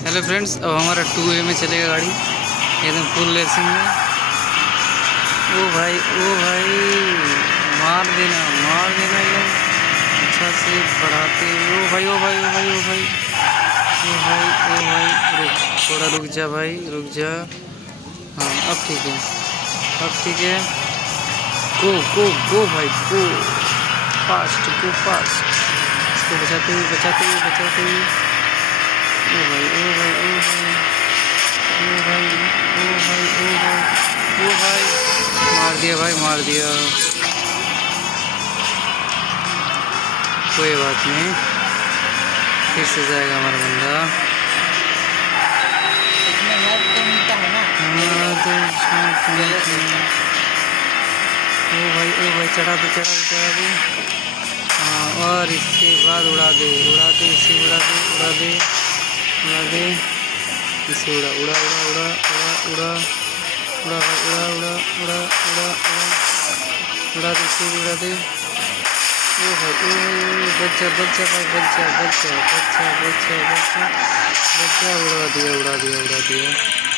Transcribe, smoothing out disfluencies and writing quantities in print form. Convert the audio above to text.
Hello friends, अब हमारा 2A में चलेगा गाड़ी एकदम फुल रेसिंग में। ओ भाई मार देना एकदम अच्छा से बढ़ाते। ओ भाई थोड़ा रुक जा भाई, रुक जा। हाँ अब ठीक है, अब ठीक है। गो गो गो भाई गो, फास्ट गो फास्ट। इसको बचाते हुए। ओ भाई ओ भाई ओ भाई ओ भाई ओ भाई ओ भाई ओ भाई, मार दिया। कोई बात नहीं, फिर से जाएगा हमारा बंदा। इसमें हेल्प तो मिलता है ना। हाँ तो ओ भाई चढ़ा दे। हाँ और इसके बाद उड़ा दे इसे, उड़ा दे इसे, उड़ा भाई उड़ा दे इसे, उड़ा दे। ओ भाई बच्चा भाई, बच्चा, उड़ा दिया।